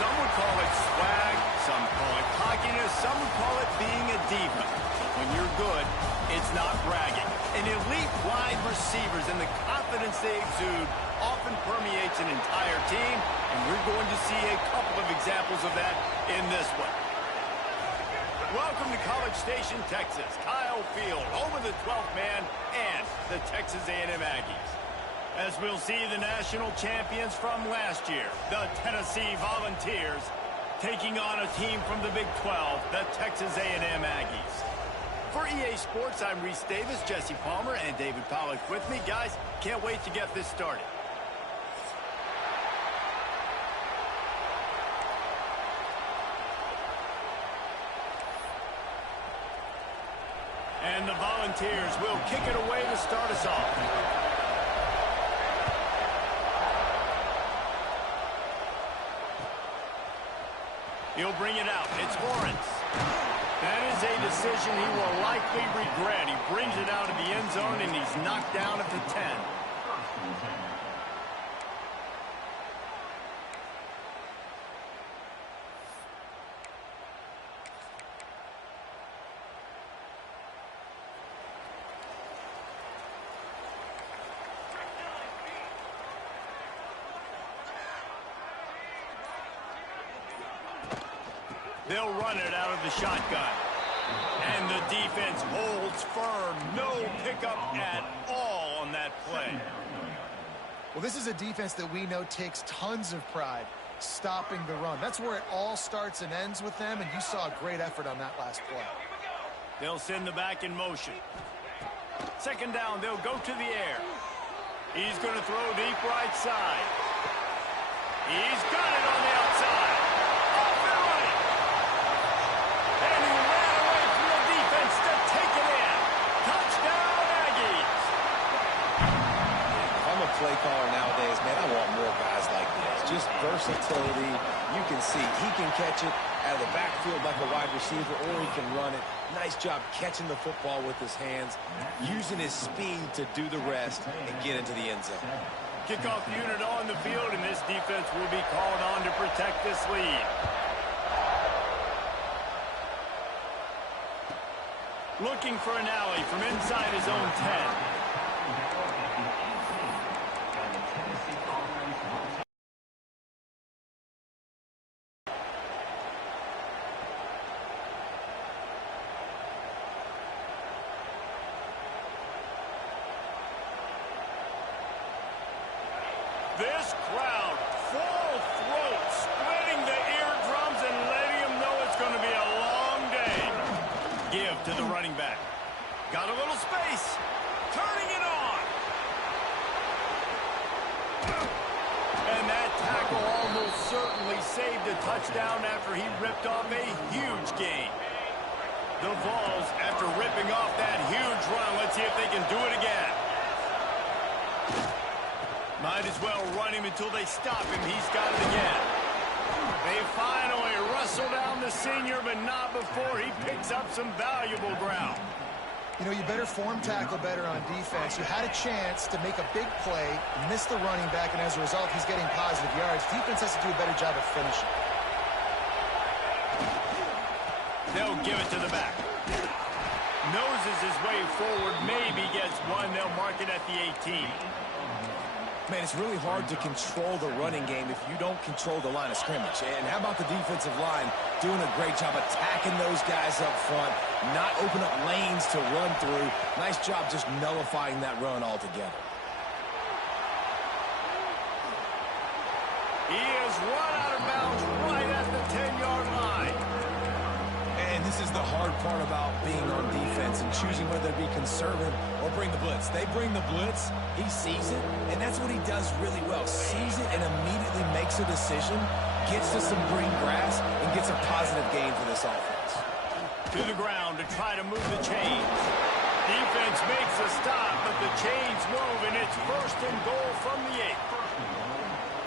Some would call it swag, some call it cockiness, some would call it being a diva. But when you're good, it's not bragging. An elite wide receivers and the confidence they exude often permeates an entire team, and we're going to see a couple of examples of that in this one. Welcome to College Station, Texas. Kyle Field, home of the 12th man and the Texas A&M Aggies. As we'll see the national champions from last year, the Tennessee Volunteers, taking on a team from the Big 12, the Texas A&M Aggies. For EA Sports, I'm Reese Davis, Jesse Palmer, and David Pollack with me. Guys, can't wait to get this started. And the Volunteers will kick it away to start us off. He'll bring it out. It's Lawrence. That is a decision he will likely regret. He brings it out of the end zone, and he's knocked down at the 10. They'll run it out of the shotgun. And the defense holds firm. No pickup at all on that play. Well, this is a defense that we know takes tons of pride stopping the run. That's where it all starts and ends with them, and you saw a great effort on that last play. They'll send the back in motion. Second down, they'll go to the air. He's going to throw deep right side. He's got it on the outside. And he ran away from the defense to take it in. Touchdown, Aggies. If I'm a play caller nowadays, man, I want more guys like this. Just versatility. You can see he can catch it out of the backfield like a wide receiver, or he can run it. Nice job catching the football with his hands, using his speed to do the rest and get into the end zone. Kickoff unit on the field, and this defense will be called on to protect this lead. Looking for an alley from inside his own 10. This crowd, full throat, splitting the eardrums and letting him know it's going to be a long day. Give to the running back. Got a little space. Turning it on. And that tackle almost certainly saved a touchdown after he ripped off a huge gain. The Vols, after ripping off that huge run, let's see if they can do it again. Might as well run him until they stop him. He's got it again. They finally wrestle down the senior, but not before he picks up some valuable ground. You know, you better form tackle better on defense. You had a chance to make a big play, miss the running back, and as a result, he's getting positive yards. Defense has to do a better job of finishing. They'll give it to the back. Noses his way forward, maybe gets one. They'll mark it at the 18. Man, it's really hard to control the running game if you don't control the line of scrimmage. And how about the defensive line doing a great job attacking those guys up front, not open up lanes to run through. Nice job just nullifying that run altogether. He has run out of bounds right at the 10-yard line. And this is the hard part about being on defense and choosing whether to be conservative or bring the blitz. They bring the blitz, he sees it, and that's what he does really well. Sees it and immediately makes a decision, gets to some green grass, and gets a positive gain for this offense. To the ground to try to move the chains. Defense makes a stop, but the chains move, and it's 1st and goal from the 8.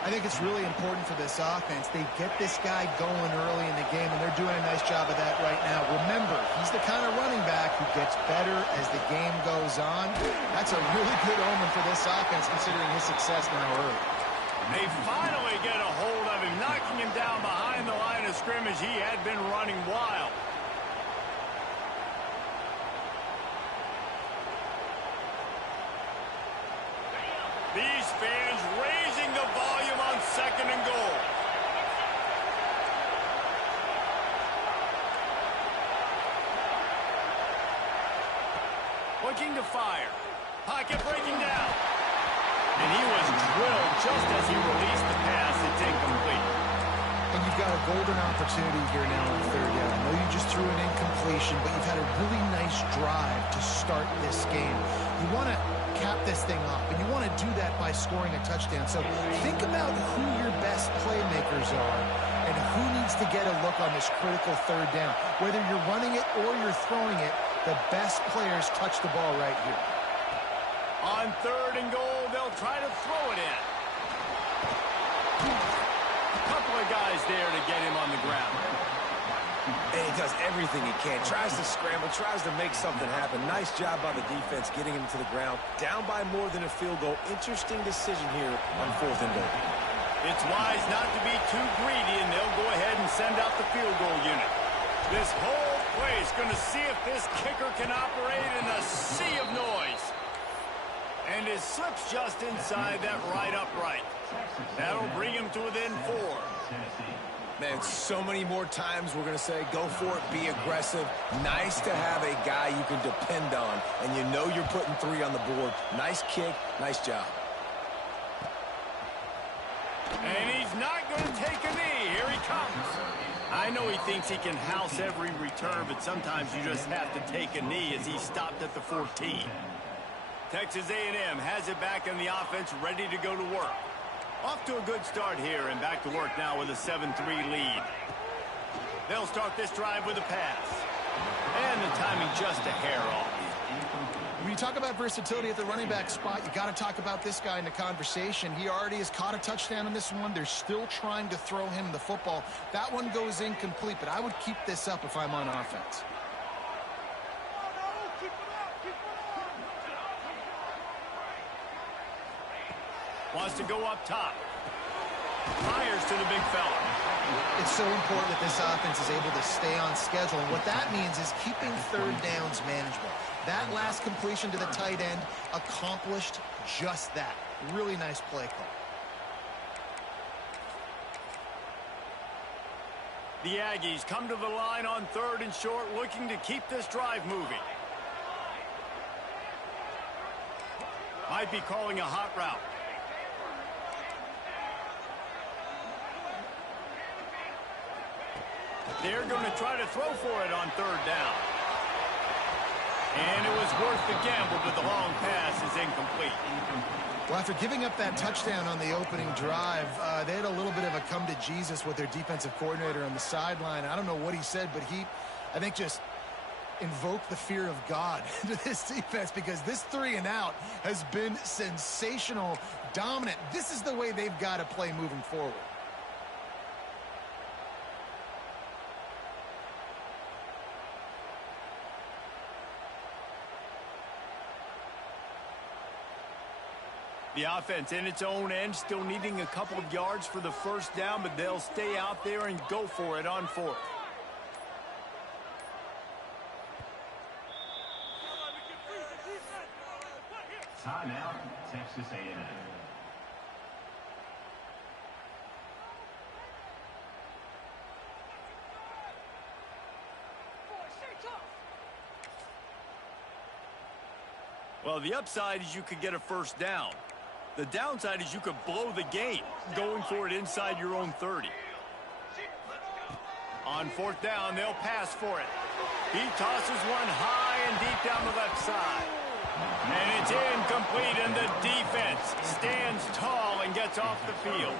I think it's really important for this offense. They get this guy going early in the game, and they're doing a nice job of that right now. Remember, he's the kind of running back who gets better as the game goes on. That's a really good omen for this offense, considering his success now early. They finally get a hold of him, knocking him down behind the line of scrimmage. He had been running wild. These fans raising the volume on 2nd and goal. Looking to fire. Pocket breaking down. And he was drilled just as he released the pass. It's incomplete. And you've got a golden opportunity here now on 3rd down. I know you just threw an incompletion, but you've had a really nice drive to start this game. You want to cap this thing off, and you want to do that by scoring a touchdown. So think about who your best playmakers are and who needs to get a look on this critical 3rd down. Whether you're running it or you're throwing it, the best players touch the ball right here. On 3rd and goal, they'll try to throw it in. A couple of guys there to get him on the ground. And he does everything he can. Tries to scramble, tries to make something happen. Nice job by the defense getting him to the ground. Down by more than a field goal. Interesting decision here on 4th and goal. It's wise not to be too greedy, and they'll go ahead and send out the field goal unit. This whole place going to see if this kicker can operate in a sea of noise. And it slips just inside that right upright. That'll bring him to within 4. Man, so many more times we're going to say, go for it, be aggressive. Nice to have a guy you can depend on, and you know you're putting 3 on the board. Nice kick, nice job. And he's not going to take a knee. Here he comes. I know he thinks he can house every return, but sometimes you just have to take a knee as he stopped at the 14. Texas A&M has it back in the offense, ready to go to work. Off to a good start here, and back to work now with a 7-3 lead. They'll start this drive with a pass. And the timing just a hair off. When you talk about versatility at the running back spot, you got to talk about this guy in the conversation. He already has caught a touchdown in this one. They're still trying to throw him the football. That one goes incomplete, but I would keep this up if I'm on offense. Wants to go up top. Fires to the big fella. It's so important that this offense is able to stay on schedule, and what that means is keeping third downs manageable. That last completion to the tight end accomplished just that. Really nice play call. The Aggies come to the line on 3rd and short, looking to keep this drive moving. Might be calling a hot route. They're going to try to throw for it on 3rd down. And it was worth the gamble, but the long pass is incomplete. Well, after giving up that touchdown on the opening drive, they had a little bit of a come-to-Jesus with their defensive coordinator on the sideline. I don't know what he said, but he, I think, just invoked the fear of God into this defense, because this 3-and-out has been sensational, dominant. This is the way they've got to play moving forward. The offense in its own end, still needing a couple of yards for the first down, but they'll stay out there and go for it on 4th. Timeout, Texas A&M. Well, the upside is you could get a first down. The downside is you could blow the game going for it inside your own 30. On 4th down, they'll pass for it. He tosses one high and deep down the left side. And it's incomplete, and the defense stands tall and gets off the field.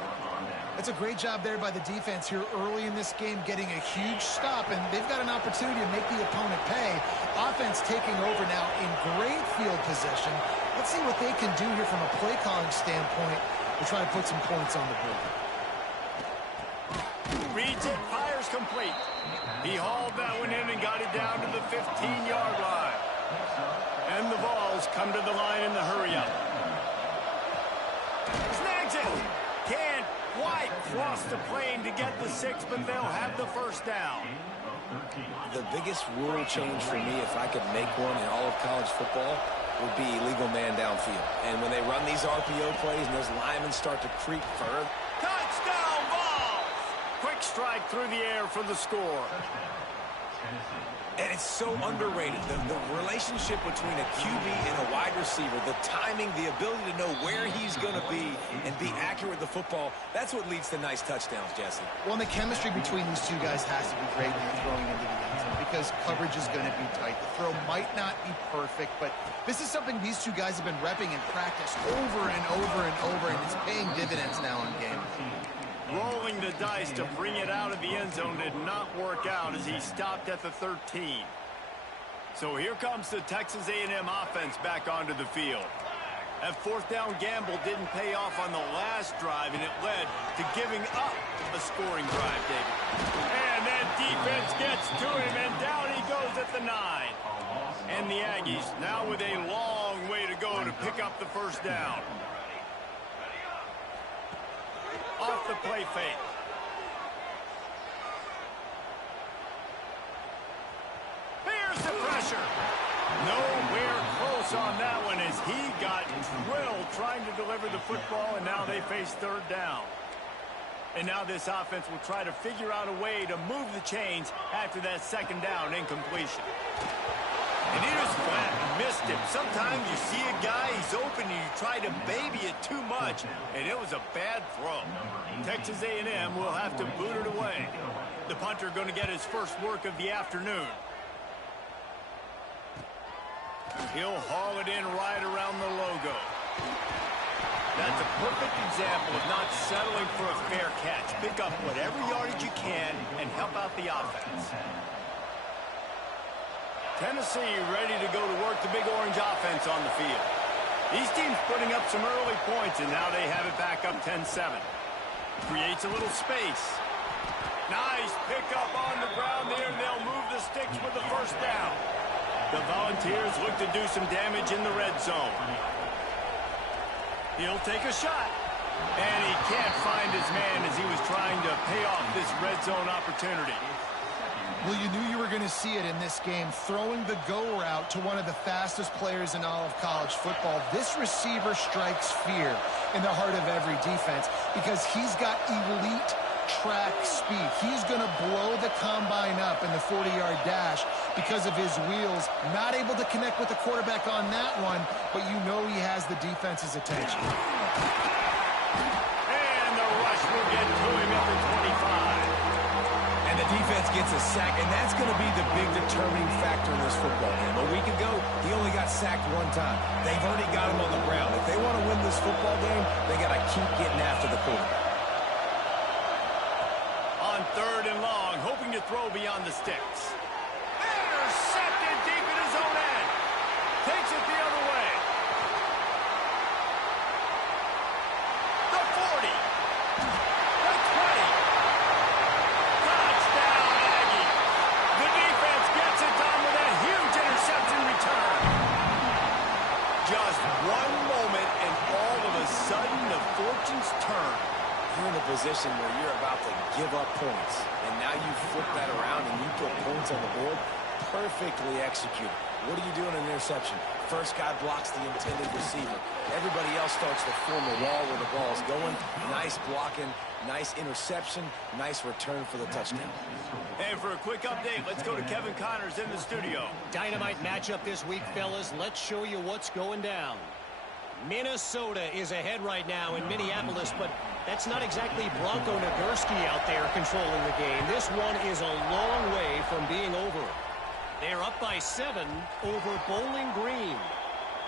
That's a great job there by the defense here early in this game, getting a huge stop, and they've got an opportunity to make the opponent pay. Offense taking over now in great field possession. Let's see what they can do here from a play calling standpoint to try to put some points on the board. Reads it, fires complete. He hauled that one in and got it down to the 15-yard line. And the Vols come to the line in the hurry-up. Snags it! Can't quite cross the plane to get the 6, but they'll have the first down. The biggest rule change for me, if I could make one in all of college football, would be illegal man downfield. And when they run these RPO plays and those linemen start to creep further. Touchdown, Vols! Quick strike through the air for the score. And it's so underrated, the relationship between a QB and a wide receiver, the timing, the ability to know where he's going to be and be accurate with the football, that's what leads to nice touchdowns, Jesse. Well, and the chemistry between these two guys has to be great when you're throwing into the end zone, because coverage is going to be tight. The throw might not be perfect, but this is something these two guys have been repping in practice over and over and over, and it's paying dividends now in game. Rolling the dice to bring it out of the end zone did not work out as he stopped at the 13. So here comes the Texas A&M offense back onto the field. That 4th down gamble didn't pay off on the last drive, and it led to giving up a scoring drive, David. And that defense gets to him, and down he goes at the 9. And the Aggies now with a long way to go to pick up the first down. Off the play fake. There's the pressure. Nowhere close on that one as he got drilled trying to deliver the football, and now they face 3rd down. And now this offense will try to figure out a way to move the chains after that 2nd down incompletion. And he just flat missed him. Sometimes you see a guy, he's open, and you try to baby it too much, and it was a bad throw. Texas A&M will have to boot it away. The punter going to get his first work of the afternoon. He'll haul it in right around the logo. That's a perfect example of not settling for a fair catch. Pick up whatever yardage you can and help out the offense. Tennessee ready to go to work the Big Orange offense on the field. These teams putting up some early points, and now they have it back up 10-7. Creates a little space. Nice pickup on the ground there. They'll move the sticks with the first down. The Volunteers look to do some damage in the red zone. He'll take a shot. And he can't find his man as he was trying to pay off this red zone opportunity. Well, you knew you were going to see it in this game, throwing the go route to one of the fastest players in all of college football. This receiver strikes fear in the heart of every defense because he's got elite track speed. He's going to blow the combine up in the 40-yard dash because of his wheels. Not able to connect with the quarterback on that one, but you know he has the defense's attention. And the rush will get to him at the 25. And the defense gets a sack, and that's going to be the big determining factor in this football game. A week ago, he only got sacked one time. They've already got him on the ground. If they want to win this football game, they got to keep getting after the quarterback. On 3rd and long, hoping to throw beyond the sticks. Intercepted deep in his own end. Takes it the other way. The 40. The 20. Touchdown, Aggie. The defense gets it done with a huge interception return. Just one moment, and all of a sudden, the fortunes turn. You're in a position where you're about to give up points, and now you flip that around and you put points on the board. Perfectly executed. What do you do in an interception? First guy blocks the intended receiver. Everybody else starts to form a wall where the ball is going. Nice blocking, nice interception, nice return for the touchdown. And for a quick update, let's go to Kevin Connors in the studio. Dynamite matchup this week, fellas. Let's show you what's going down. Minnesota is ahead right now in Minneapolis, but that's not exactly Bronco Nagurski out there controlling the game. This one is a long way from being over. They're up by 7 over Bowling Green.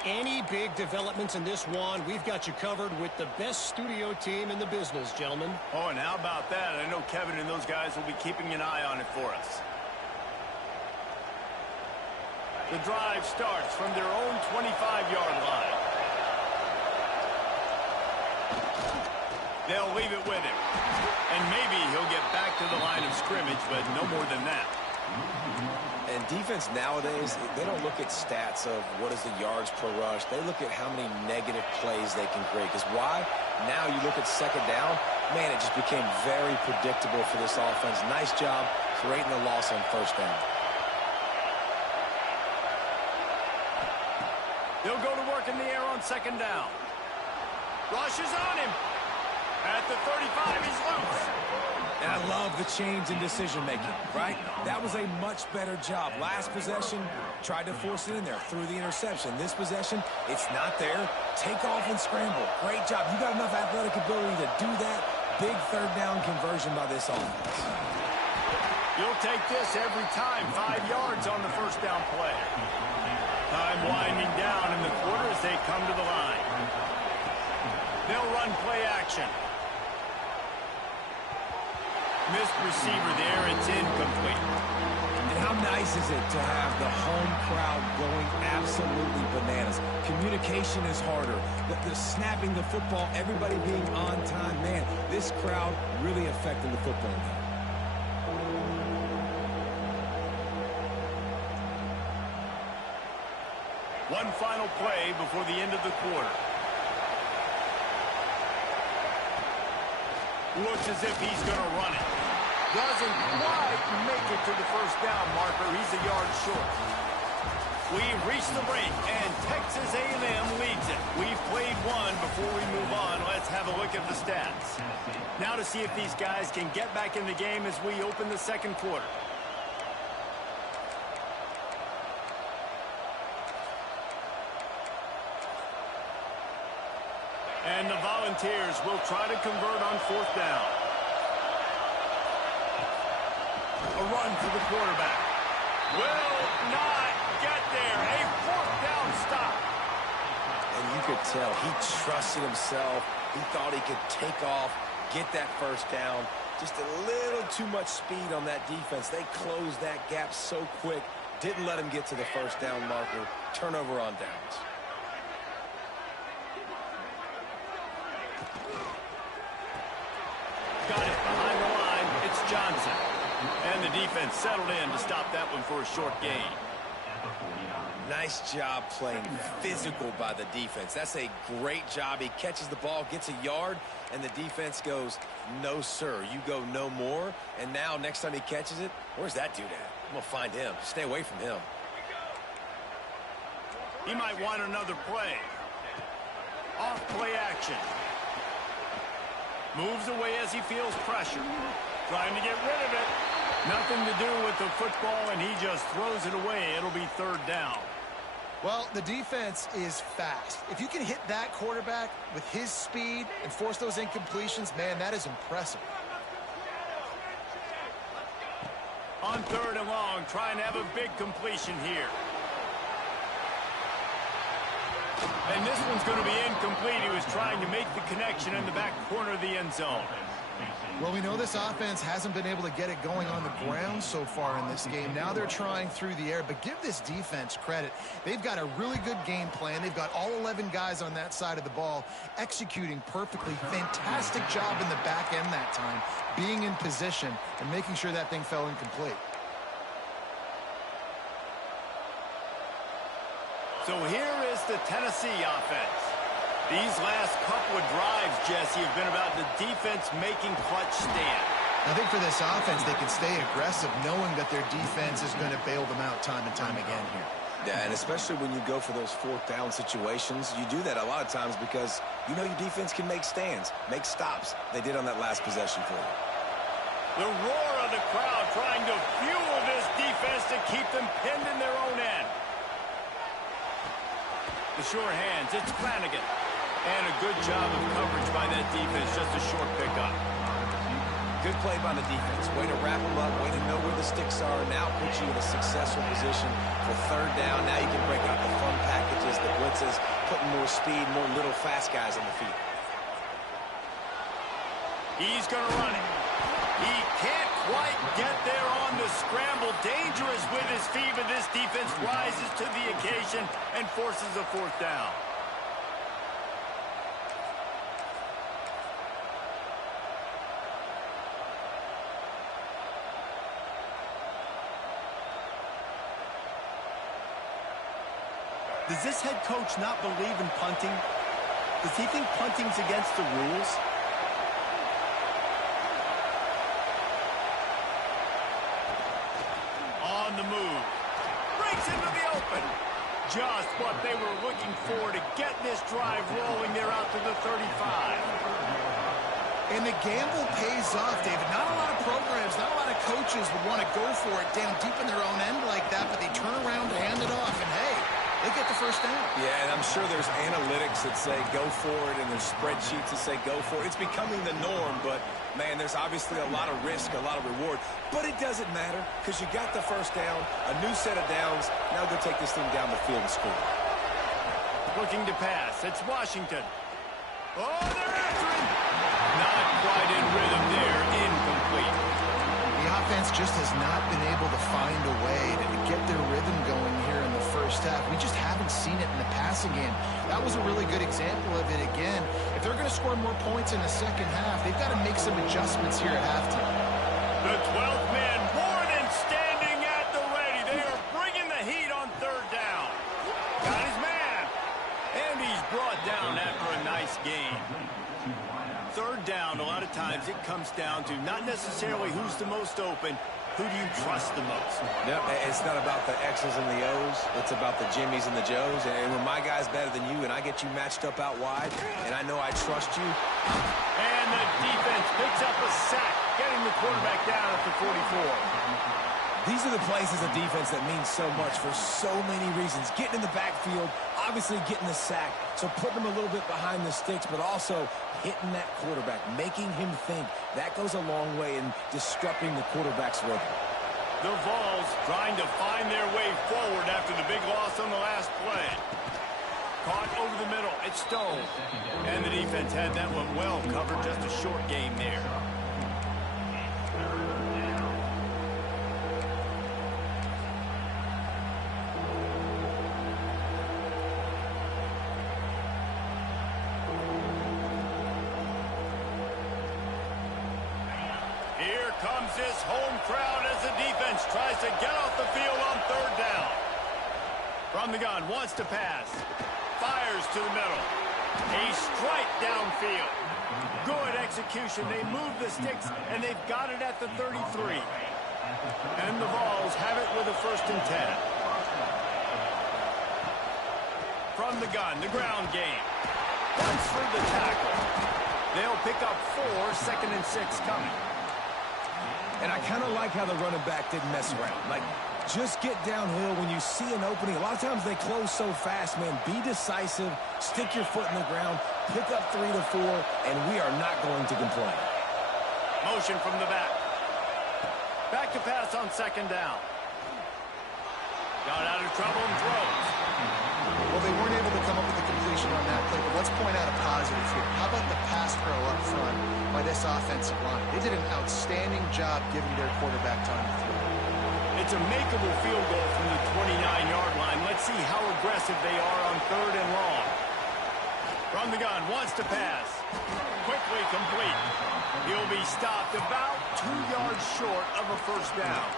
Any big developments in this one, we've got you covered with the best studio team in the business, gentlemen. Oh, and how about that? I know Kevin and those guys will be keeping an eye on it for us. The drive starts from their own 25-yard line. They'll leave it with him. And maybe he'll get back to the line of scrimmage, but no more than that. And defense nowadays, they don't look at stats of what is the yards per rush. They look at how many negative plays they can create. Because why? Now you look at 2nd down, man, it just became very predictable for this offense. Nice job creating the loss on 1st down. They'll go to work in the air on 2nd down. Rush is on him. At the 35, he's loose. And I love the change in decision-making, right? That was a much better job. Last possession, tried to force it in there, threw the interception. This possession, it's not there. Take off and scramble. Great job. You got enough athletic ability to do that. Big 3rd down conversion by this offense. You'll take this every time. 5 yards on the 1st down play. Time winding down in the quarter as they come to the line. They'll run play action. Missed receiver there. It's incomplete. And how nice is it to have the home crowd going absolutely bananas? Communication is harder. The snapping the football, everybody being on time. Man, this crowd really affecting the football game. One final play before the end of the quarter. Looks as if he's going to run it. Doesn't quite make it to the 1st down marker. He's a yard short. We've reached the break, and Texas A&M leads it. We've played one before we move on. Let's have a look at the stats. Now to see if these guys can get back in the game as we open the 2nd quarter. And the Volunteers will try to convert on 4th down. A run for the quarterback. Will not get there. A 4th down stop. And you could tell he trusted himself. He thought he could take off, get that 1st down. Just a little too much speed on that defense. They closed that gap so quick. Didn't let him get to the 1st down marker. Turnover on downs. Got it behind the line. It's Johnson. And the defense settled in to stop that one for a short gain. At the 49. Nice job playing physical by the defense. That's a great job. He catches the ball, gets a yard, and the defense goes, no, sir, you go no more. And now next time he catches it, where's that dude at? I'm going to find him. Stay away from him. He might want another play. Off play action. Moves away as he feels pressure. Trying to get rid of it. Nothing to do with the football, and he just throws it away. It'll be third down. Well, the defense is fast. If you can hit that quarterback with his speed and force those incompletions, man, that is impressive. On third and long, trying to have a big completion here. And this one's going to be incomplete. He was trying to make the connection in the back corner of the end zone. Well, we know this offense hasn't been able to get it going on the ground so far in this game. Now they're trying through the air, but give this defense credit. They've got a really good game plan. They've got all 11 guys on that side of the ball executing perfectly. Fantastic job in the back end that time, being in position and making sure that thing fell incomplete. So here is the Tennessee offense. These last couple of drives, Jesse, have been about the defense making clutch stand. I think for this offense, they can stay aggressive knowing that their defense is going to bail them out time and time again here. Yeah, and especially when you go for those fourth down situations, you do that a lot of times because you know your defense can make stands, make stops. They did on that last possession for you. The roar of the crowd trying to fuel this defense to keep them pinned in their own end. The sure hands, it's Flanagan. And a good job of coverage by that defense, just a short pickup. Good play by the defense. Way to wrap them up, way to know where the sticks are. Now puts you in a successful position for third down. Now you can break out the fun packages, the blitzes, putting more speed, more little fast guys on the field. He's going to run it. He can't quite get there on the scramble. Dangerous with his feet, but this defense rises to the occasion and forces a fourth down. Does this head coach not believe in punting? Does he think punting's against the rules? On the move. Breaks into the open. Just what they were looking for to get this drive rolling. They're out to the 35. And the gamble pays off, David. Not a lot of programs, not a lot of coaches would want to go for it down deep in their own end like that, but they turn around to hand it off, and hey, they get the first down. Yeah, and I'm sure there's analytics that say go for it, and there's spreadsheets that say go for it. It's becoming the norm, but, man, there's obviously a lot of risk, a lot of reward. But it doesn't matter because you got the first down, a new set of downs. Now go take this thing down the field and score. Looking to pass. It's Washington. Oh, they're after him. Not quite in rhythm there. Incomplete. The offense just has not been able to find a way to get their rhythm going here in the first half. We just haven't seen it in the passing game. That was a really good example of it again. If they're going to score more points in the second half, they've got to make some adjustments here at halftime. The 12th man more than standing at the ready. They are bringing the heat on third down. Got his man. And he's brought down after a nice game. Third down, a lot of times it comes down to not necessarily who's the most open, who do you trust the most? Yep, it's not about the X's and the O's. It's about the Jimmies and the Joes. And when my guy's better than you and I get you matched up out wide, and I know I trust you. And the defense picks up a sack, getting the quarterback down at the 44. These are the plays as a defense that mean so much for so many reasons. Getting in the backfield, obviously getting the sack, so putting them a little bit behind the sticks, but also hitting that quarterback, making him think. That goes a long way in disrupting the quarterback's rhythm. The Vols trying to find their way forward after the big loss on the last play. Caught over the middle. It's Stone. And the defense had that one well covered. Just a short game there. Here comes this home crowd as the defense tries to get off the field on third down. From the gun, wants to pass. Fires to the middle. A strike downfield. Good execution. They move the sticks, and they've got it at the 33. And the Vols have it with a 1st and 10. From the gun, the ground game. Runs through the tackle. They'll pick up 4, 2nd and 6 coming. And I kind of like how the running back didn't mess around. Like, just get downhill when you see an opening. A lot of times they close so fast, man. Be decisive, stick your foot in the ground, pick up 3 to 4, and we are not going to complain. Motion from the back. Back to pass on 2nd down. Got out of trouble and throws. Well, they weren't able to come up with a completion on that play, but let's point out a positive here. How about the pass pro up front by this offensive line? They did an outstanding job giving their quarterback time to throw. It's a makeable field goal from the 29-yard line. Let's see how aggressive they are on 3rd and long. From the gun, wants to pass. Quickly complete. He'll be stopped about 2 yards short of a 1st down.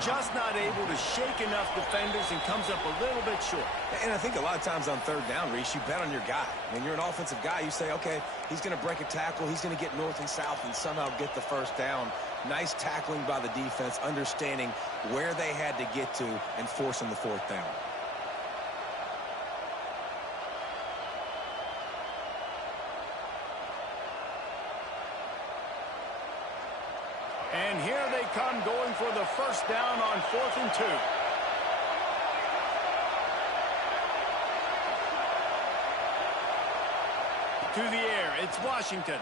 Just not able to shake enough defenders and comes up a little bit short. And I think a lot of times on 3rd down, Reese, you bet on your guy. When you're an offensive guy, you say, okay, he's going to break a tackle. He's going to get north and south and somehow get the 1st down. Nice tackling by the defense, understanding where they had to get to and forcing the 4th down. And here they come going for the 1st down on 4th and 2. To the air, it's Washington.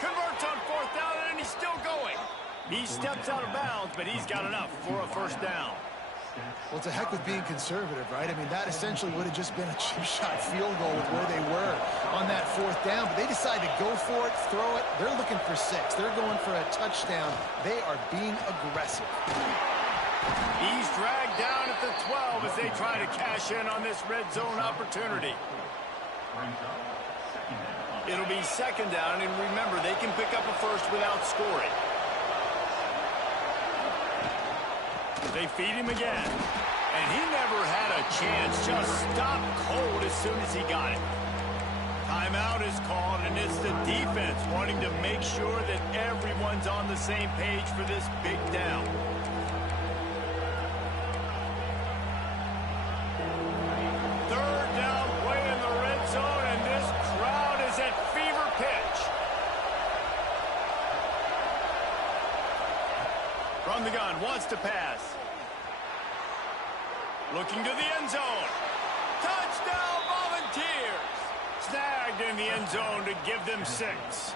Converts on 4th down, and he's still going. He steps out of bounds, but he's got enough for a 1st down. Well, to heck with being conservative, right? I mean, that essentially would have just been a cheap-shot field goal with where they were on that 4th down. But they decided to go for it, throw it. They're looking for 6. They're going for a touchdown. They are being aggressive. He's dragged down at the 12 as they try to cash in on this red zone opportunity. It'll be 2nd down, and remember, they can pick up a 1st without scoring. They feed him again. And he never had a chance. Just stopped cold as soon as he got it. Timeout is called, and it's the defense wanting to make sure that everyone's on the same page for this big down. Third down play in the red zone, and this crowd is at fever pitch. From the gun, wants to pass. Looking to the end zone. Touchdown, Volunteers! Snagged in the end zone to give them 6.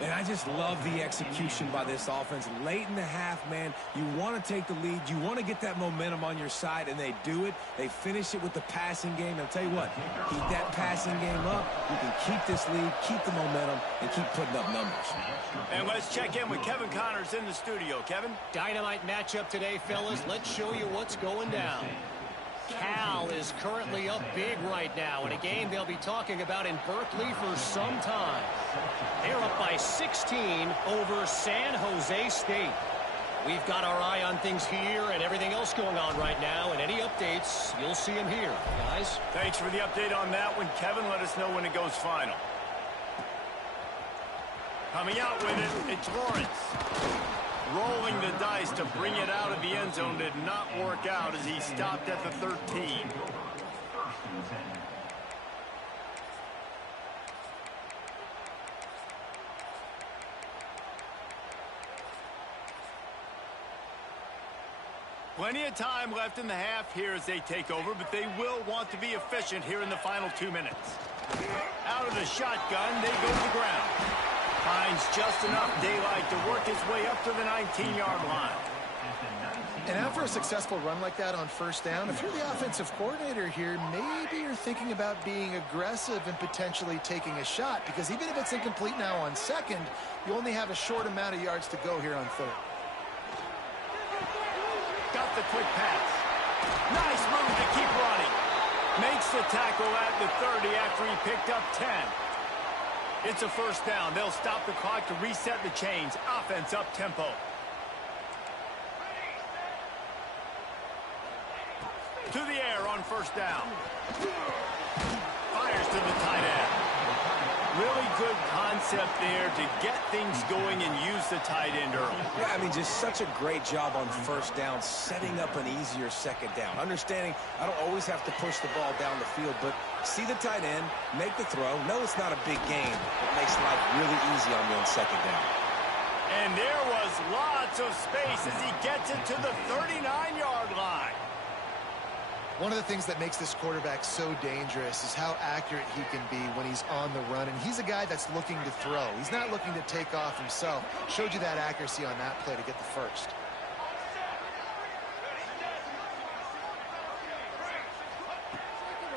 And I just love the execution by this offense. Late in the half, man, you want to take the lead. You want to get that momentum on your side, and they do it. They finish it with the passing game. I'll tell you what, keep that passing game up. You can keep this lead, keep the momentum, and keep putting up numbers. And let's check in with Kevin Connors in the studio. Kevin? Dynamite matchup today, fellas. Let's show you what's going down. Cal is currently up big right now in a game they'll be talking about in Berkeley for some time. They're up by 16 over San Jose State. We've got our eye on things here and everything else going on right now, and any updates, you'll see them here, guys. Thanks for the update on that one, Kevin. Let us know when it goes final. Coming out with it, it's Lawrence. Rolling the dice to bring it out of the end zone did not work out as he stopped at the 13. Plenty of time left in the half here as they take over, but they will want to be efficient here in the final 2 minutes. Out of the shotgun, they go to the ground. Finds just enough daylight to work his way up to the 19-yard line. And after a successful run like that on 1st down, if you're the offensive coordinator here, maybe you're thinking about being aggressive and potentially taking a shot, because even if it's incomplete now on 2nd, you only have a short amount of yards to go here on 3rd. Got the quick pass. Nice move to keep running. Makes the tackle at the 30 after he picked up 10. It's a 1st down. They'll stop the clock to reset the chains. Offense up tempo. to the air on first down. Fires to the tight end. Really good concept there to get things going and use the tight end early. Yeah, I mean, just such a great job on first down, setting up an easier second down. Understanding I don't always have to push the ball down the field, but see the tight end, make the throw. No, it's not a big gain. It makes life really easy on me on second down. And there was lots of space as he gets it to the 39-yard line. One of the things that makes this quarterback so dangerous is how accurate he can be when he's on the run. And he's a guy that's looking to throw. He's not looking to take off himself. Showed you that accuracy on that play to get the first.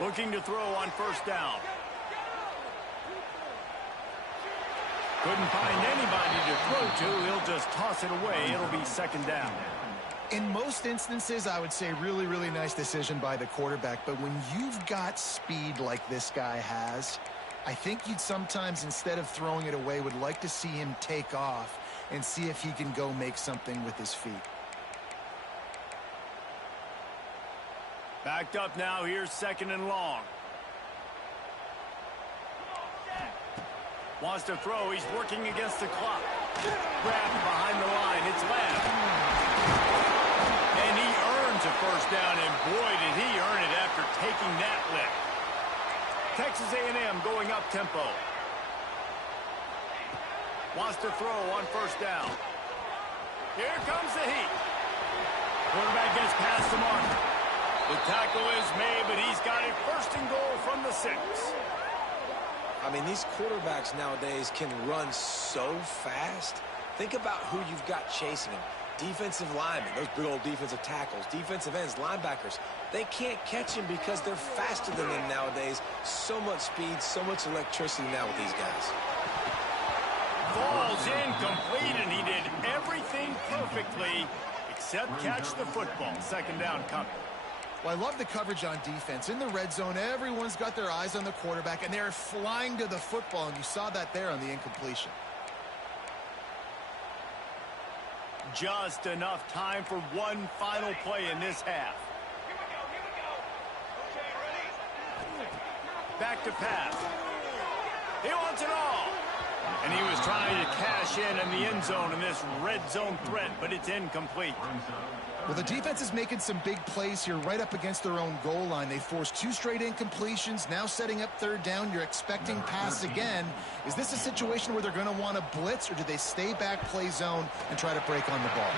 Looking to throw on first down. Couldn't find anybody to throw to. He'll just toss it away. It'll be second down. In most instances, I would say really, really nice decision by the quarterback. But when you've got speed like this guy has, I think you'd sometimes, instead of throwing it away, would like to see him take off and see if he can go make something with his feet. Backed up now. Here's second and long. Wants to throw. He's working against the clock. Grabbed behind the line. It's left. And he earns a first down, and boy, did he earn it after taking that lick. Texas A&M going up tempo. Wants to throw on first down. Here comes the heat. Quarterback gets past the marker. The tackle is made, but he's got it first and goal from the 6. I mean, these quarterbacks nowadays can run so fast. Think about who you've got chasing them. Defensive linemen, those big old defensive tackles, defensive ends, linebackers. They can't catch him because they're faster than them nowadays. So much speed, so much electricity now with these guys. Falls incomplete, and he did everything perfectly except catch the football. Second down coming. Well, I love the coverage on defense. In the red zone, everyone's got their eyes on the quarterback, and they're flying to the football, and you saw that there on the incompletion. Just enough time for one final play in this half. Back to pass. He wants it all. And he was trying to cash in the end zone in this red zone threat, but it's incomplete. Well, the defense is making some big plays here right up against their own goal line. They forced 2 straight incompletions, now setting up third down. You're expecting pass again. Is this a situation where they're going to want to blitz, or do they stay back, play zone, and try to break on the ball?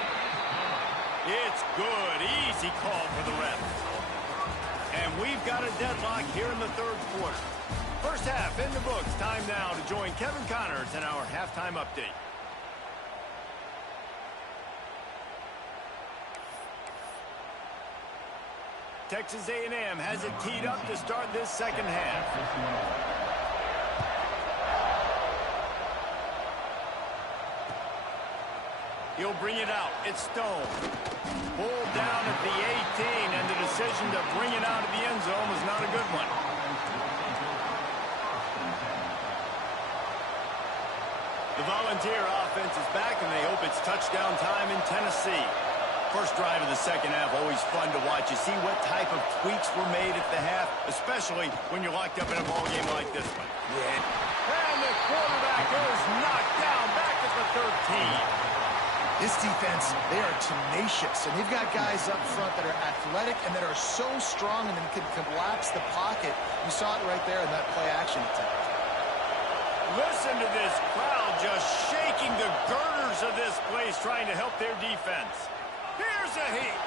It's good. Easy call for the ref. And we've got a deadlock here in the third quarter. First half in the books. Time now to join Kevin Connors in our halftime update. Texas A&M has it teed up to start this second half. He'll bring it out. It's Stone. Pulled down at the 18, and the decision to bring it out of the end zone was not a good one. The Volunteer offense is back, and they hope it's touchdown time in Tennessee. First drive of the second half, always fun to watch. You see what type of tweaks were made at the half, especially when you're locked up in a ball game like this one. Yeah. And the quarterback is knocked down back at the 13. This defense, they are tenacious, and they've got guys up front that are athletic and that are so strong and then can collapse the pocket. You saw it right there in that play action attempt. Listen to this crowd just shaking the girders of this place, trying to help their defense. Here's a heat.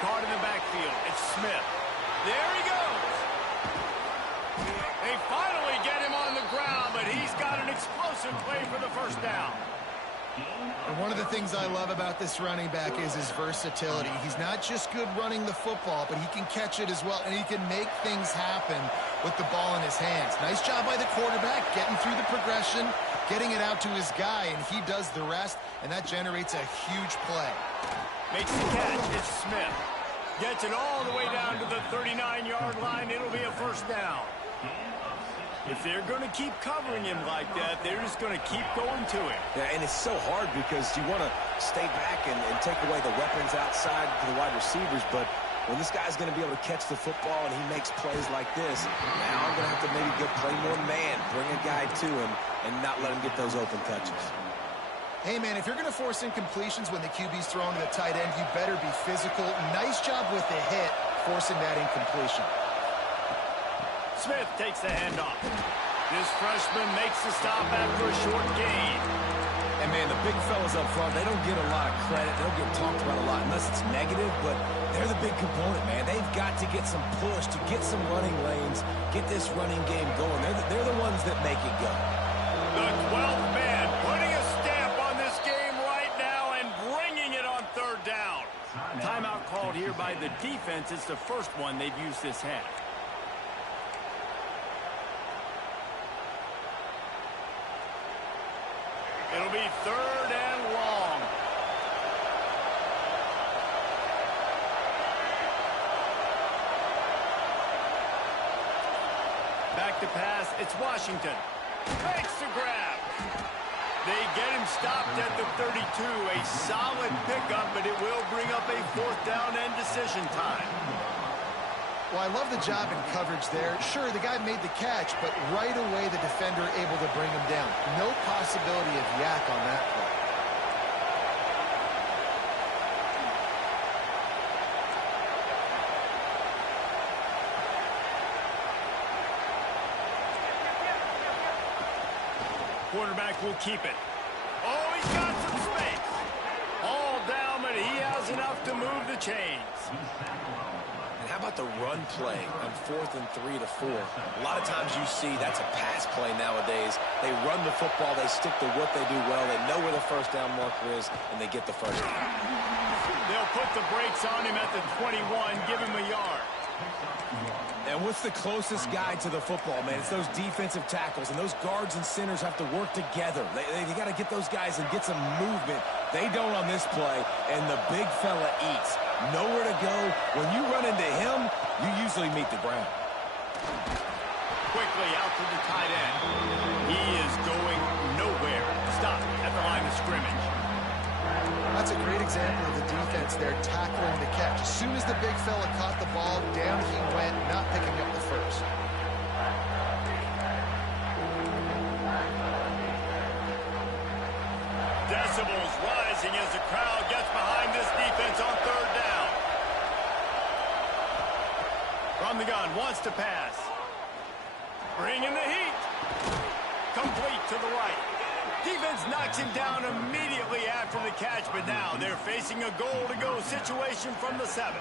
Caught in the backfield. It's Smith. There he goes. They finally get him on the ground, but he's got an explosive play for the first down. And one of the things I love about this running back is his versatility. He's not just good running the football, but he can catch it as well, and he can make things happen with the ball in his hands. Nice job by the quarterback, getting through the progression, getting it out to his guy, and he does the rest, and that generates a huge play. Makes the catch. It's Smith. Gets it all the way down to the 39-yard line. It'll be a first down. If they're going to keep covering him like that, they're just going to keep going to him. Yeah, and it's so hard because you want to stay back and take away the weapons outside to the wide receivers, but when this guy's going to be able to catch the football and he makes plays like this, now I'm going to have to maybe play more man, bring a guy to him, and not let him get those open touches. Hey, man, if you're going to force incompletions when the QB's throwing to the tight end, you better be physical. Nice job with the hit, forcing that incompletion. Smith takes the handoff. This freshman makes the stop after a short gain. And, man, the big fellas up front, they don't get a lot of credit. They don't get talked about a lot unless it's negative, but they're the big component, man. They've got to get some push, to get some running lanes, get this running game going. They're the ones that make it go. The 12th man putting a stamp on this game right now and bringing it on third down. Timeout called here by the defense. It's the first one they've used this half. It'll be third and long. Back to pass. It's Washington. Makes the grab. They get him stopped at the 32. A solid pickup, but it will bring up a fourth down and decision time. Well, I love the job in coverage there. Sure, the guy made the catch, but right away the defender able to bring him down. No possibility of yak on that play. Quarterback will keep it. Oh, he's got some space. All down, but he has enough to move the chains. How about the run play on 4th and 3 to 4? A lot of times you see that's a pass play nowadays. They run the football. They stick to what they do well. They know where the first down marker is, and they get the first down. They'll put the brakes on him at the 21, give him a yard. And what's the closest guy to the football, man? It's those defensive tackles, and those guards and centers have to work together. They got to get those guys and get some movement. They don't on this play, and the big fella eats. Nowhere to go. When you run into him, you usually meet the ground. Quickly out to the tight end. He is going nowhere. Stop at the line of scrimmage. That's a great example of the defense there tackling the catch. As soon as the big fella caught the ball, down he went, not picking up the first. Decibels rising as the crowd gets behind this defense on third down. From the gun, wants to pass. Bringing the heat. Complete to the right. Defense knocks him down immediately after the catch, but now they're facing a goal-to-go situation from the 7.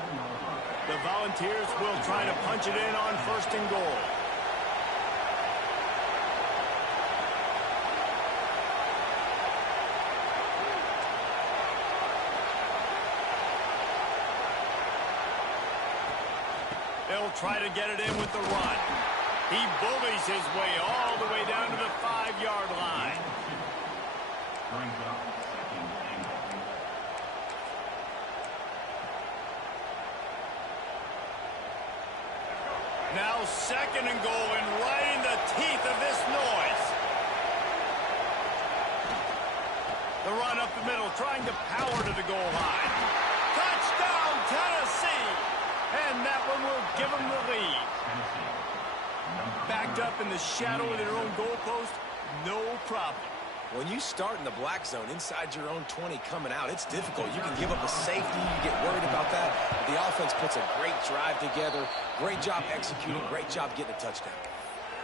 The Volunteers will try to punch it in on 1st and goal. They'll try to get it in with the run. He bullies his way all the way down to the 5-yard line. Now 2nd and goal, and right in the teeth of this noise. The run up the middle, trying to power to the goal line. Touchdown, Tennessee! And that one will give them the lead. Backed up in the shadow of their own goalpost, no problem. When you start in the black zone inside your own 20 coming out, it's difficult. You can give up a safety. You get worried about that. But the offense puts a great drive together. Great job executing. Great job getting a touchdown.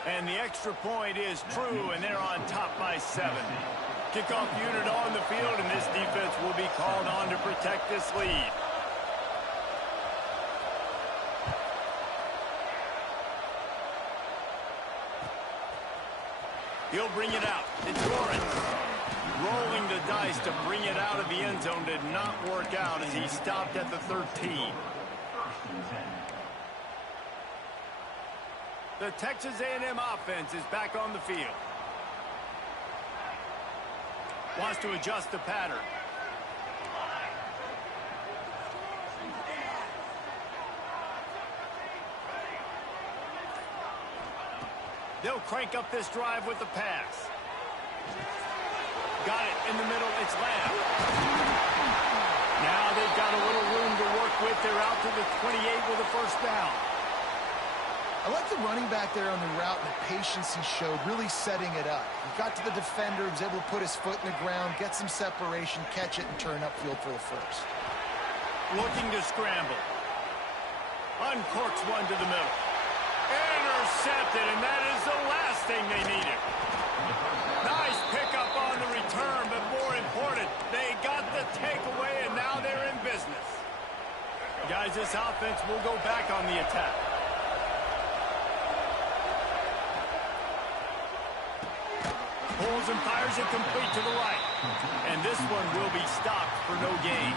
And the extra point is true, and they're on top by 7. Kickoff unit on the field, and this defense will be called on to protect this lead. He'll bring it out. It's Lawrence. Rolling the dice to bring it out of the end zone did not work out as he stopped at the 13. The Texas A&M offense is back on the field. Wants to adjust the pattern. They'll crank up this drive with the pass. Got it in the middle. It's Lamb. Now they've got a little room to work with. They're out to the 28 with a first down. I like the running back there on the route and the patience he showed, really setting it up. He got to the defender, was able to put his foot in the ground, get some separation, catch it, and turn upfield for the first. Looking to scramble. Uncorks one to the middle. Intercepted, and that is the last thing they needed. Nice pickup on the return, but more important, they got the takeaway, and now they're in business. Guys, this offense will go back on the attack. Pulls and fires it complete to the right. And this one will be stopped for no gain.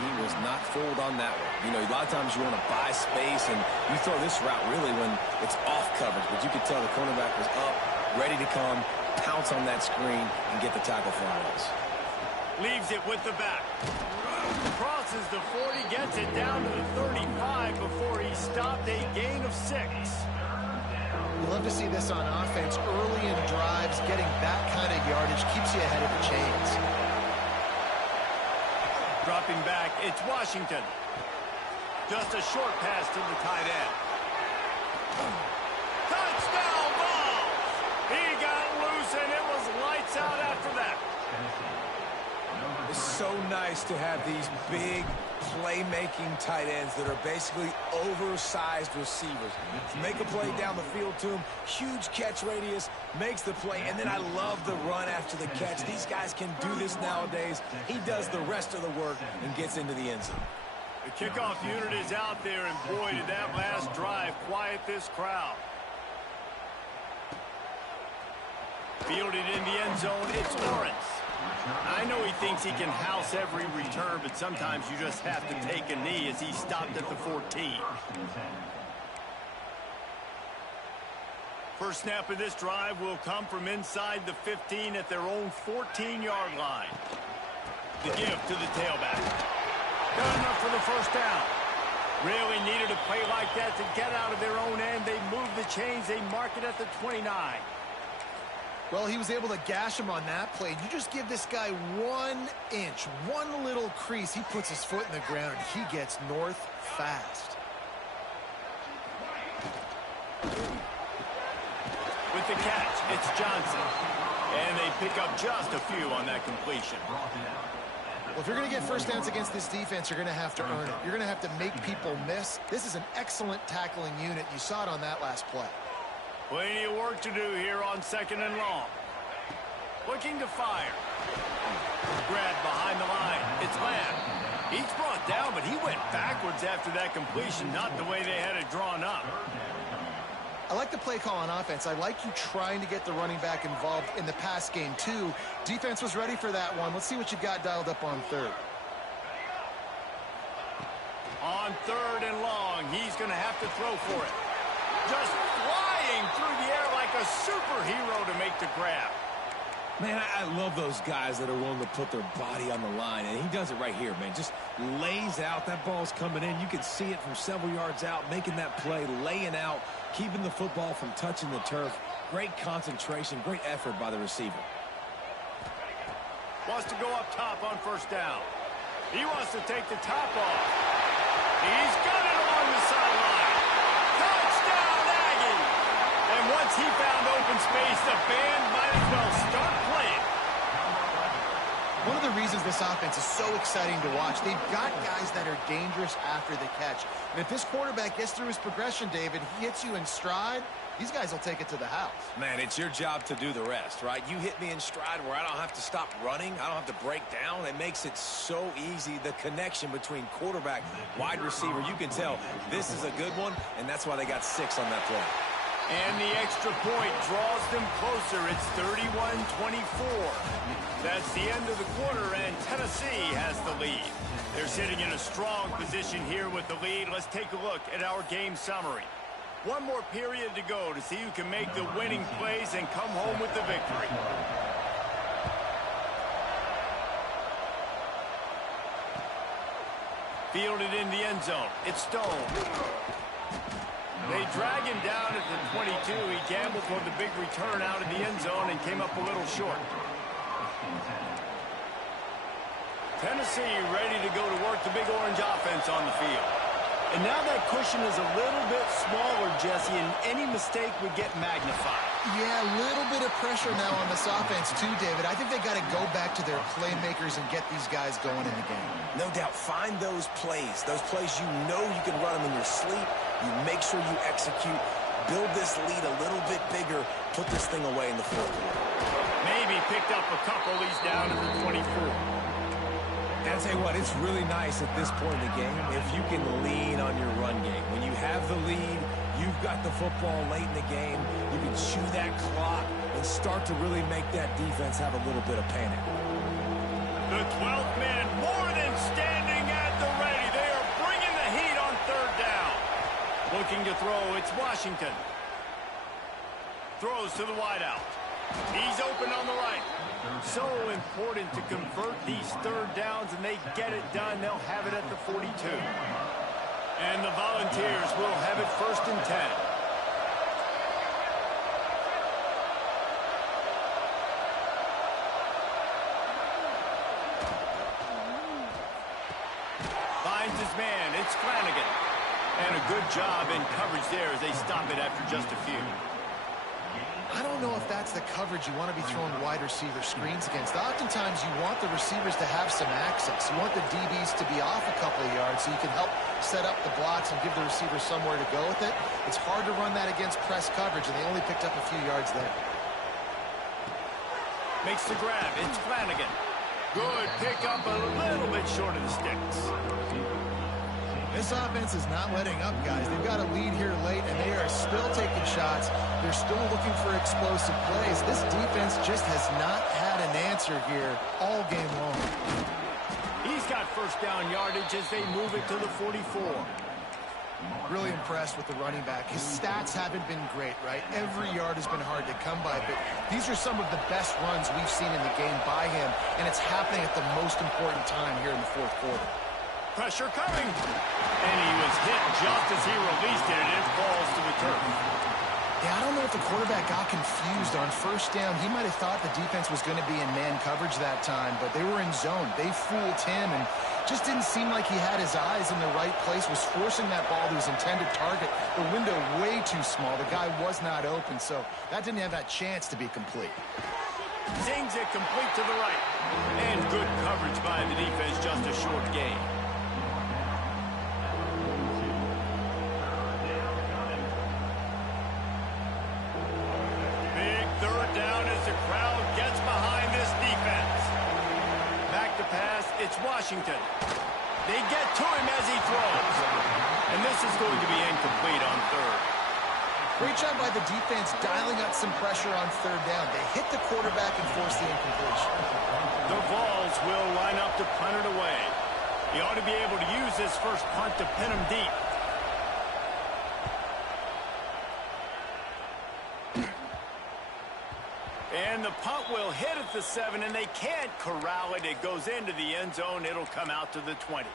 He was not fooled on that one. You know, a lot of times you want to buy space, and you throw this route really when it's off coverage. But you could tell the cornerback was up, ready to come, pounce on that screen, and get the tackle for us. Leaves it with the back. Crosses the 40, gets it down to the 35 before he stopped. A gain of 6. We love to see this on offense. Early in drives, getting that kind of yardage keeps you ahead of the chains. Dropping back, it's Washington. Just a short pass to the tight end. Touchdown ball! He got loose, and it was lights out after that. It's so nice to have these big playmaking tight ends that are basically oversized receivers. Make a play down the field to him, huge catch radius, makes the play, and then I love the run after the catch. These guys can do this nowadays. He does the rest of the work and gets into the end zone. The kickoff unit is out there, and boy, did that last drive quiet this crowd. Fielded in the end zone, it's Lawrence. I know he thinks he can house every return, but sometimes you just have to take a knee as he stopped at the 14. First snap of this drive will come from inside the 15 at their own 14-yard line. The give to the tailback. Good enough for the first down. Really needed a play like that to get out of their own end. They move the chains. They mark it at the 29. Well, he was able to gash him on that play. You just give this guy 1 inch, one little crease. He puts his foot in the ground, and he gets north fast. With the catch, it's Johnson. And they pick up just a few on that completion. Well, if you're going to get first downs against this defense, you're going to have to earn it. You're going to have to make people miss. This is an excellent tackling unit. You saw it on that last play. Plenty of work to do here on 2nd and long. Looking to fire. Grab behind the line. It's Lamb. He's brought down, but he went backwards after that completion, not the way they had it drawn up. I like the play call on offense. I like you trying to get the running back involved in the pass game, too. Defense was ready for that one. Let's see what you've got dialed up on 3rd. On 3rd and long, he's going to have to throw for it. Just flying through the air like a superhero to make the grab. Man, I love those guys that are willing to put their body on the line, and he does it right here, man. Just lays out. That ball's coming in. You can see it from several yards out, making that play, laying out, keeping the football from touching the turf. Great concentration, great effort by the receiver. Wants to go up top on first down. He wants to take the top off. He's got it along the sideline. Touchdown, Aggie! And once he found open space, the band might as well start playing. One of the reasons this offense is so exciting to watch, they've got guys that are dangerous after the catch. And if this quarterback gets through his progression, David, he hits you in stride, these guys will take it to the house. Man, it's your job to do the rest, right? You hit me in stride where I don't have to stop running. I don't have to break down. It makes it so easy. The connection between quarterback, wide receiver, you can tell this is a good one, and that's why they got 6 on that play. And the extra point draws them closer. It's 31-24. That's the end of the quarter, and Tennessee has the lead. They're sitting in a strong position here with the lead. Let's take a look at our game summary. One more period to go to see who can make the winning plays and come home with the victory. Fielded in the end zone. It's Stone. They drag him down at the 22. He gambled for the big return out of the end zone and came up a little short. Tennessee ready to go to work the big orange offense on the field. And now that cushion is a little bit smaller, Jesse, and any mistake would get magnified. Yeah, a little bit of pressure now on this offense too, David. I think they got to go back to their playmakers and get these guys going in the game. No doubt, find those plays you know you can run them in your sleep. You make sure you execute, build this lead a little bit bigger, put this thing away in the fourth quarter. Maybe picked up a couple. He's down to the 24. And I'll tell you what, it's really nice at this point in the game if you can lean on your run game. When you have the lead, you've got the football late in the game, you can chew that clock and start to really make that defense have a little bit of panic. The 12th man more than standing at the ready. They are bringing the heat on third down. Looking to throw, it's Washington. Throws to the wideout. He's open on the right. So important to convert these third downs, and they get it done. They'll have it at the 42. And the Volunteers will have it 1st and 10. Finds his man. It's Flanagan. And a good job in coverage there as they stop it after just a few. I don't know if that's the coverage you want to be throwing wide receiver screens against. Oftentimes, you want the receivers to have some access. You want the DBs to be off a couple of yards so you can help set up the blocks and give the receivers somewhere to go with it. It's hard to run that against press coverage, and they only picked up a few yards there. Makes the grab. It's Flanagan. Good pick up, a little bit short of the sticks. This offense is not letting up, guys. They've got a lead here late, and they are still taking shots. They're still looking for explosive plays. This defense just has not had an answer here all game long. He's got first down yardage as they move it to the 44. Really impressed with the running back. His stats haven't been great, right? Every yard has been hard to come by, but these are some of the best runs we've seen in the game by him, and it's happening at the most important time here in the fourth quarter. Pressure coming. And he was hit just as he released it, and it falls to the turf. Yeah, I don't know if the quarterback got confused on first down. He might have thought the defense was going to be in man coverage that time, but they were in zone. They fooled him and just didn't seem like he had his eyes in the right place, was forcing that ball to his intended target. The window way too small. The guy was not open, so that didn't have that chance to be complete. Zings it complete to the right. And good coverage by the defense, just a short gain. It's Washington. They get to him as he throws. And this is going to be incomplete on third. Great job by the defense dialing up some pressure on third down. They hit the quarterback and forced the incompletion. The Vols will line up to punt it away. He ought to be able to use this first punt to pin him deep. And the punt will hit at the 7, and they can't corral it. It goes into the end zone. It'll come out to the 20.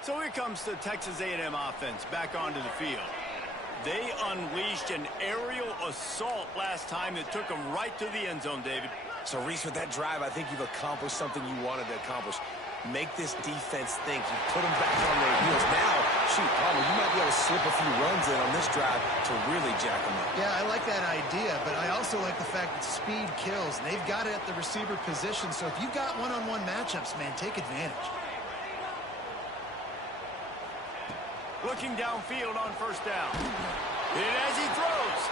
So here comes the Texas A&M offense back onto the field. They unleashed an aerial assault last time that took them right to the end zone, David. So, Reese, with that drive, I think you've accomplished something you wanted to accomplish. Make this defense think. You put them back on their heels. Now, shoot, probably you might be able to slip a few runs in on this drive to really jack them up. Yeah, I like that idea, but I also like the fact that speed kills. And they've got it at the receiver position, so if you've got one-on-one matchups, man, take advantage. Looking downfield on first down. And as he throws,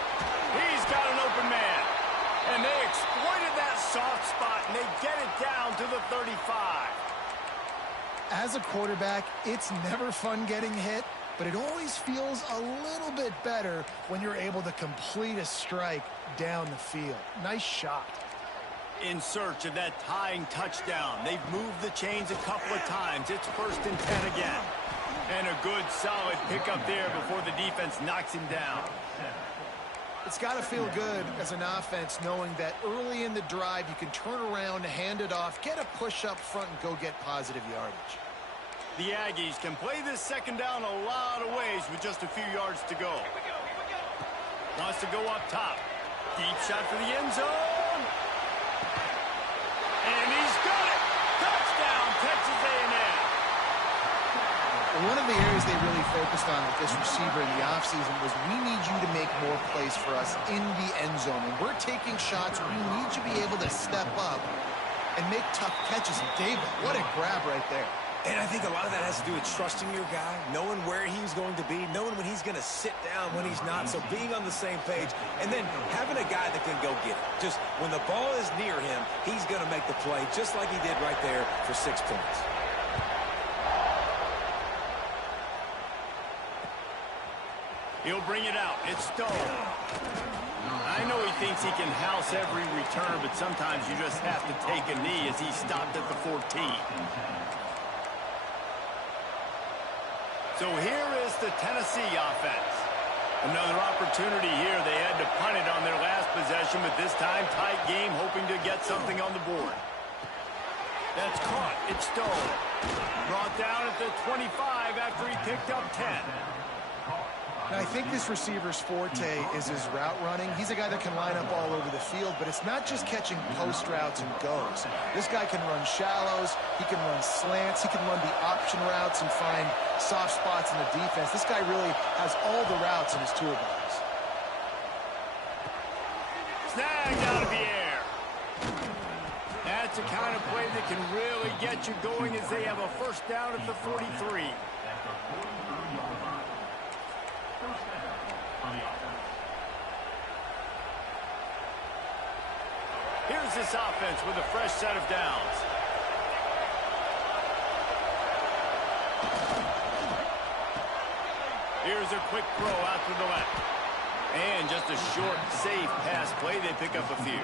he's got an open man. And they exploited that soft spot, and they get it down to the 35. As a quarterback, it's never fun getting hit, but it always feels a little bit better when you're able to complete a strike down the field. Nice shot. In search of that tying touchdown. They've moved the chains a couple of times. It's 1st and 10 again. And a good, solid pickup there before the defense knocks him down. It's got to feel good as an offense knowing that early in the drive you can turn around, hand it off, get a push up front, and go get positive yardage. The Aggies can play this second down a lot of ways with just a few yards to go. Wants to go up top. Deep shot for the end zone. And he's got it. Touchdown, Texas A&M. One of the areas they really focused on with this receiver in the offseason was we need you to make more plays for us in the end zone. When we're taking shots, we need you to be able to step up and make tough catches. And David, what a grab right there. And I think a lot of that has to do with trusting your guy, knowing where he's going to be, knowing when he's going to sit down, when he's not, so being on the same page, and then having a guy that can go get it. Just when the ball is near him, he's going to make the play, just like he did right there for 6 points. He'll bring it out. It's Stone. I know he thinks he can house every return, but sometimes you just have to take a knee as he stopped at the 14. So here is the Tennessee offense. Another opportunity here. They had to punt it on their last possession, but this time tight game, hoping to get something on the board. That's caught. It's Stone. Brought down at the 25 after he picked up 10. Now, I think this receiver's forte is his route running. He's a guy that can line up all over the field, but it's not just catching post routes and goes. This guy can run shallows, he can run slants, he can run the option routes and find soft spots in the defense. This guy really has all the routes in his toolbox. Snagged out of the air. That's the kind of play that can really get you going as they have a first down at the 43. Here's this offense with a fresh set of downs. Here's a quick throw out to the left. And just a short, safe pass play. They pick up a few.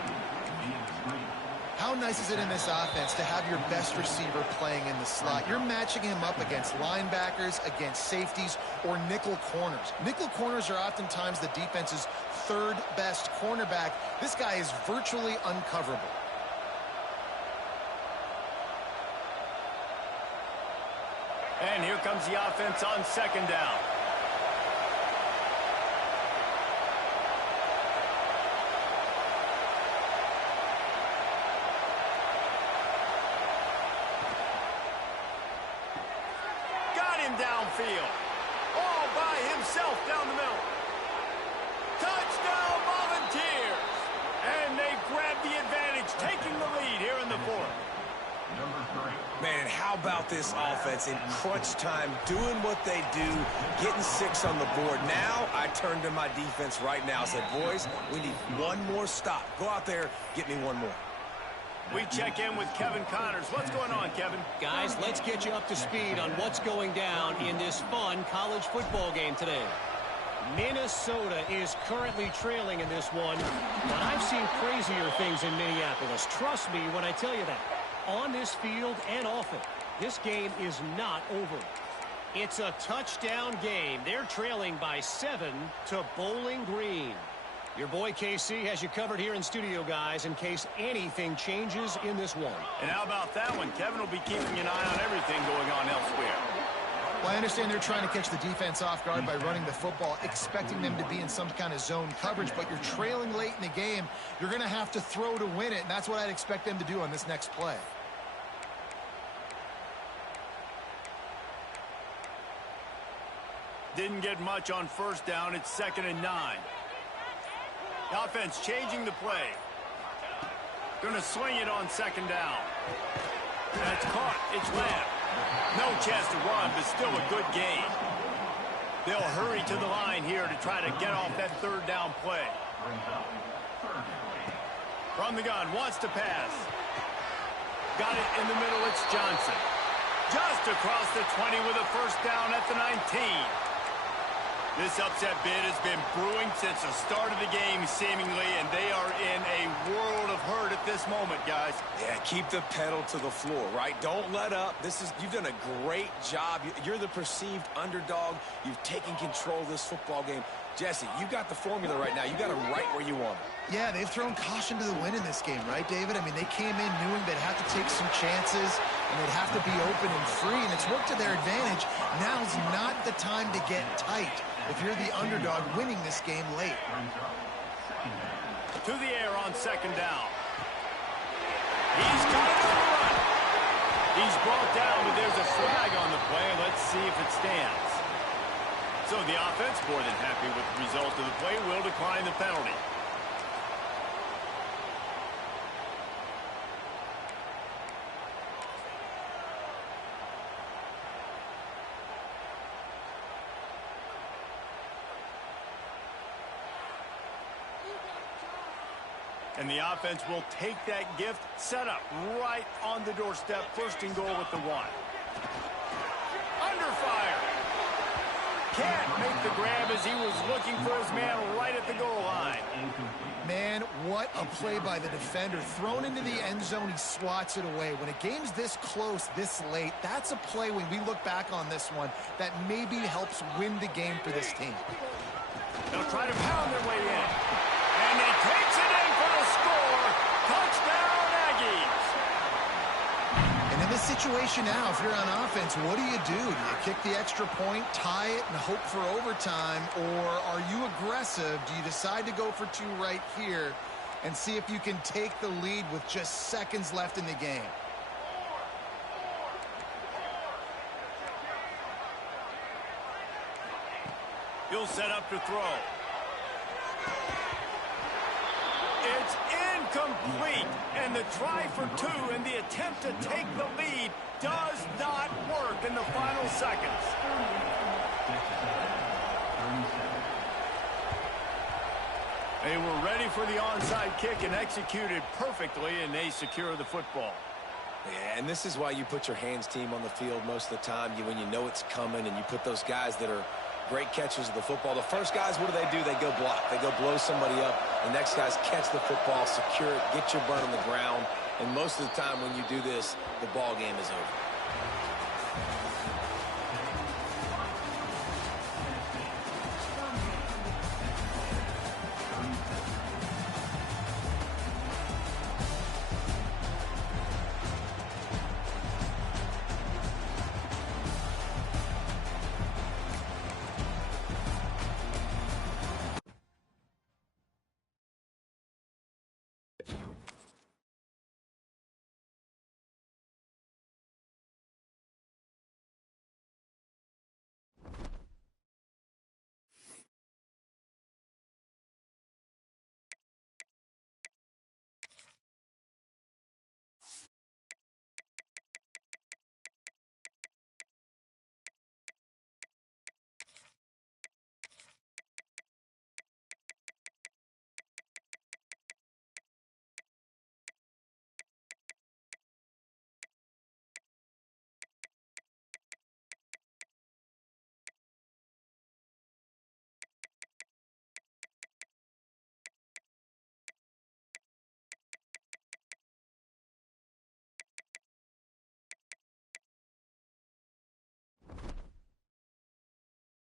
How nice is it in this offense to have your best receiver playing in the slot? You're matching him up against linebackers, against safeties, or nickel corners. Nickel corners are oftentimes the defense's third best cornerback. This guy is virtually uncoverable. And here comes the offense on second down. Downfield. All by himself down the middle. Touchdown Volunteers. And they grab the advantage, taking the lead here in the fourth. Man, and how about this offense in crunch time, doing what they do, getting 6 on the board. Now I turn to my defense right now and said, boys, we need one more stop. Go out there, get me one more. We check in with Kevin Connors. What's going on, Kevin? Guys, let's get you up to speed on what's going down in this fun college football game today. Minnesota is currently trailing in this one, but I've seen crazier things in Minneapolis. Trust me when I tell you that. On this field and off it, this game is not over. It's a touchdown game. They're trailing by 7 to Bowling Green. Your boy KC has you covered here in studio, guys, in case anything changes in this one. And how about that one? Kevin will be keeping an eye on everything going on elsewhere. Well, I understand they're trying to catch the defense off guard by running the football, expecting them to be in some kind of zone coverage, but you're trailing late in the game. You're going to have to throw to win it, and that's what I'd expect them to do on this next play. Didn't get much on first down. It's 2nd and 9. The offense changing the play. Going to swing it on second down. That's caught. It's Lamb. No chance to run, but still a good gain. They'll hurry to the line here to try to get off that third down play. From the gun, wants to pass. Got it in the middle. It's Johnson. Just across the 20 with a first down at the 19. This upset bid has been brewing since the start of the game, seemingly, and they are in a world of hurt at this moment, guys. Yeah, keep the pedal to the floor, right? Don't let up. You've done a great job. You're the perceived underdog. You've taken control of this football game. Jesse, you got the formula right now. You got it right where you want it. Yeah, they've thrown caution to the wind in this game, right, David? I mean, they came in knowing they'd have to take some chances, and they'd have to be open and free, and it's worked to their advantage. Now's not the time to get tight if you're the underdog winning this game late. To the air on second down. He's got it on the run. He's brought down, but there's a flag on the play. Let's see if it stands. So the offense, more than happy with the result of the play, will decline the penalty. And the offense will take that gift, set up right on the doorstep, first and goal with the one. Under fire. Can't make the grab as he was looking for his man right at the goal line. Man, what a play by the defender. Thrown into the end zone, he swats it away. When a game's this close, this late, that's a play when we look back on this one that maybe helps win the game for this team. They'll try to pound their way in. And he takes it in for the score. Touchdown, Aggies. And in this situation now, if you're on offense, what do? Do you kick the extra point, tie it, and hope for overtime? Or are you aggressive? Do you decide to go for two right here and see if you can take the lead with just seconds left in the game? He'll set up to throw. It's incomplete, and the try for two and the attempt to take the lead does not work in the final seconds. They were ready for the onside kick and executed perfectly, and they secure the football. Yeah, and this is why you put your hands team on the field most of the time. When you know it's coming, and you put those guys that are great catchers of the football. The first guys, what do? They go block. They go blow somebody up. The next guys catch the football, secure it, get your butt on the ground. And most of the time when you do this, the ball game is over.